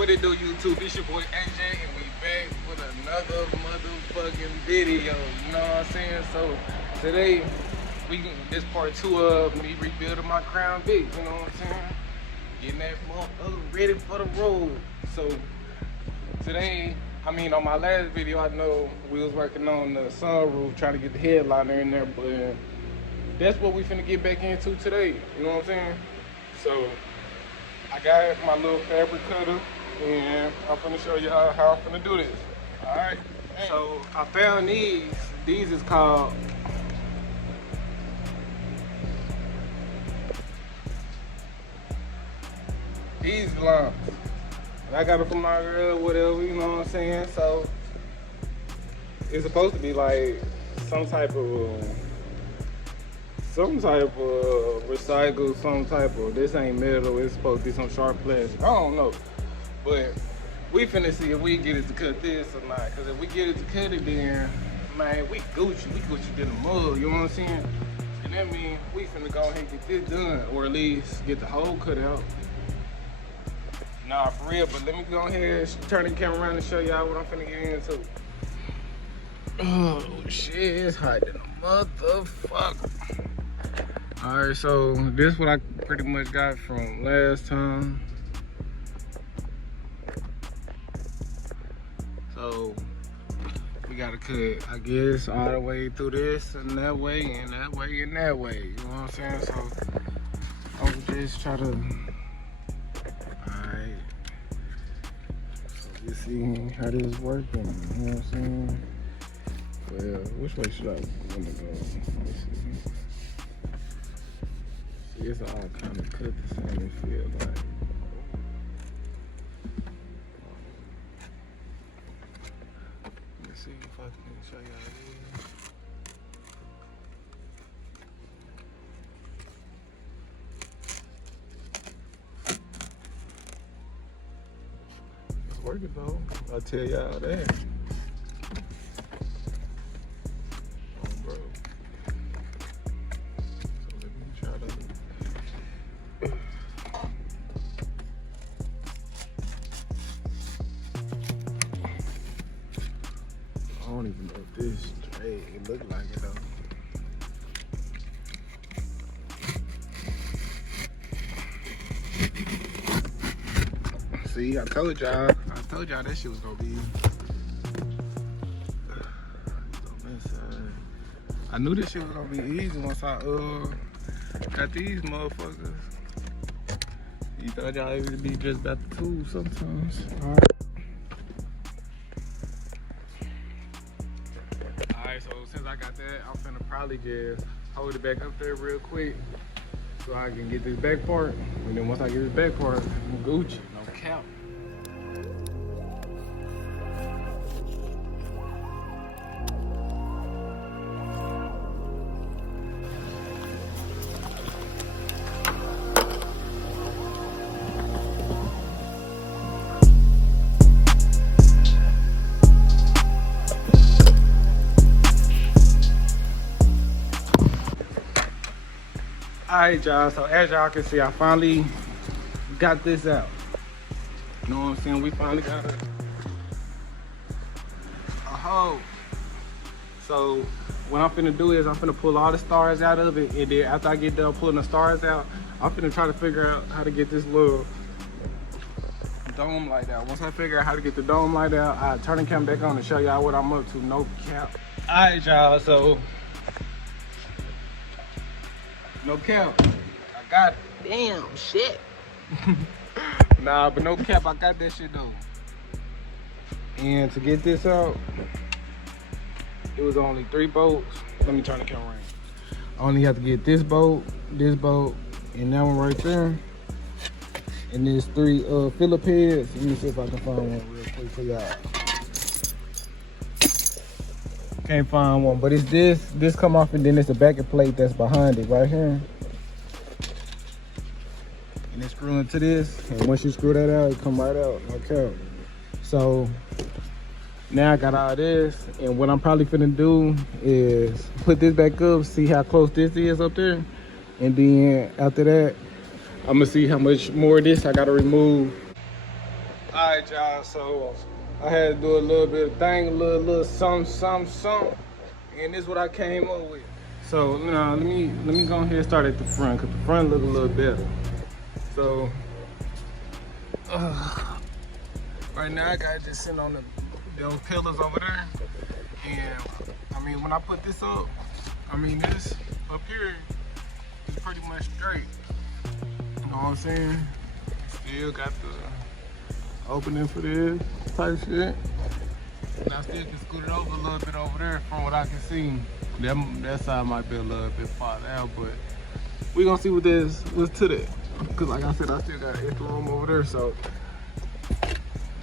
What it do, YouTube? It's your boy AJ, and we back with another motherfucking video. You know what I'm saying? So today, this part 2 of me rebuilding my Crown Vic. You know what I'm saying? Getting that motherfucker ready for the road. So today, on my last video, I know we was working on the sunroof, trying to get the headliner in there, but that's what we finna get back into today. You know what I'm saying? So I got my little fabric cutter, and I'm finna show you how I'm finna do this. All right. So I found these. These is called these lumps. I got it from my girl, whatever. You know what I'm saying? So it's supposed to be like some type of recycle, this ain't metal, it's supposed to be some sharp plastic. I don't know. But we finna see if we get it to cut this or not. Cause if we get it to cut it, then man, we Gucci in the mud, you know what I'm saying? And that means we finna go ahead and get this done, or at least get the hole cut out. Nah, for real, but let me go ahead and turn the camera around and show y'all what I'm finna get into. Oh shit, it's hot than a motherfucker. Alright, so this is what I pretty much got from last time. So we gotta cut, I guess, all the way through this and that way and that way and that way. You know what I'm saying? So I'm just try to. Alright. So you see how this is working. You know what I'm saying? Well, which way should I want to go? Let's see. See, it's all kind of cut the same, it feels like. Let's see if I can show y'all this. It's working though, I'll tell y'all that. I don't even know if this straight. It look like it though. See, I told y'all that shit was gonna be on this side. I knew this shit was gonna be easy once I got these motherfuckers. You thought y'all it would be just about the tools sometimes. All right. Alright, so since I got that, I'm finna probably just hold it back up there real quick so I can get this back part. And then once I get this back part, I'm Gucci, no cap. Alright y'all, so as y'all can see, I finally got this out. You know what I'm saying? We finally got a hole. So what I'm finna do is I'm finna pull all the stars out of it, and then after I get done pulling the stars out, I'm finna try to figure out how to get this little dome light out. Once I figure out how to get the dome light out, I'll turn the camera back on and show y'all what I'm up to, no cap. Alright y'all, so no cap, I got it. Damn, shit. Nah, but no cap, I got that shit though. And to get this out, it was only 3 bolts. Let me turn the camera around. I only have to get this bolt, and that one right there. And there's 3 Phillip heads. Let me see if I can find one real quick for y'all. Can't find one, but it's this come off, and then it's the backing plate that's behind it right here. And it's screwing to this, and once you screw that out, it come right out, okay. So now I got all this, and what I'm probably finna do is put this back up, see how close this is up there, and then after that, I'm gonna see how much more of this I gotta remove. Alright, y'all, so I had to do a little bit of thing, a little something, and this is what I came up with. So now let me go ahead and start at the front, cause the front look a little better. So right now I got it just sitting on those pillars over there, and I mean when I put this up, I mean this up here is pretty much straight. You know what I'm saying? Still got the opening for this type shit. And I still can scoot it over a little bit over there from what I can see. That side might be a little bit farther out, but we gonna see what's to that. Cause like I said, I still got extra room over there, so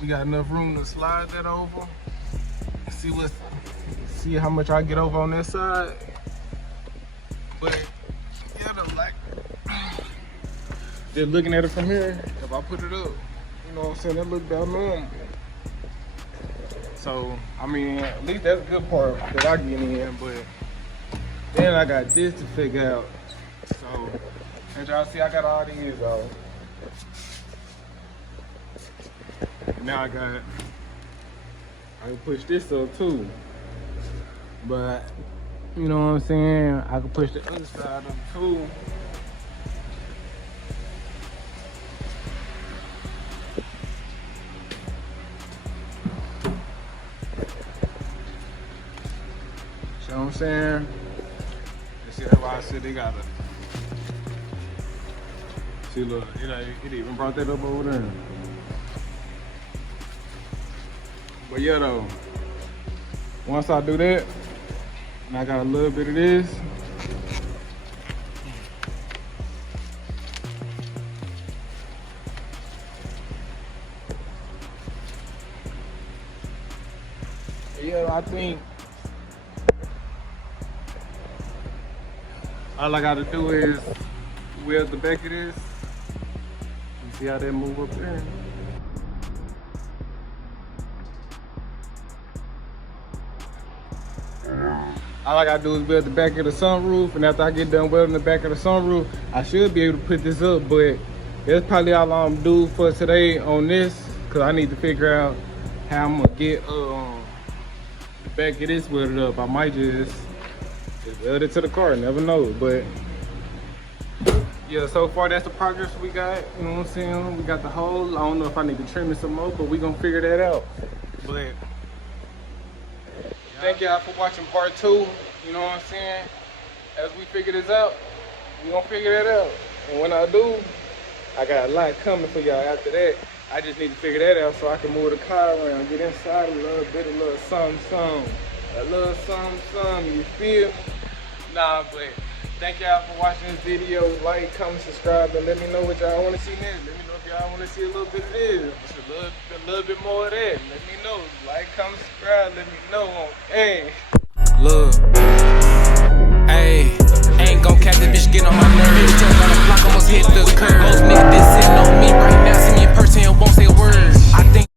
we got enough room to slide that over. See how much I get over on that side. But yeah, though, like just looking at it from here, if I put it up, you know what I'm saying, that look about normal. So, I mean, at least that's a good part that I get in, but then I got this to figure out. So, as y'all see, I got all these off. Now I can push this up too. But, you know what I'm saying, I can push the other side up too. You know what I'm saying? See, that's why I said they got a. See, look, it even brought that up over there. But yeah, though, once I do that, and I got a little bit of this. Yeah, I think all I gotta do is weld the back of this and see how that move up there. All I gotta do is weld the back of the sunroof, and after I get done welding the back of the sunroof, I should be able to put this up, but that's probably all I'm do for today on this, cause I need to figure out how I'm gonna get the back of this welded up. I might just weld it to the car, never know. But yeah, so far that's the progress we got. You know what I'm saying? We got the hole. I don't know if I need to trim it some more, but we gonna figure that out. But thank y'all for watching part 2. You know what I'm saying? As we figure this out, we gonna figure that out. And when I do, I got a lot coming for y'all after that. I just need to figure that out so I can move the car around, get inside a little bit, a little something, a little something, you feel me? Nah, but thank y'all for watching this video. Like, comment, subscribe, and let me know what y'all want to see next. Let me know if y'all want to see a little bit of this, a little bit more of that. Let me know. Like, comment, subscribe, let me know. Hey, look.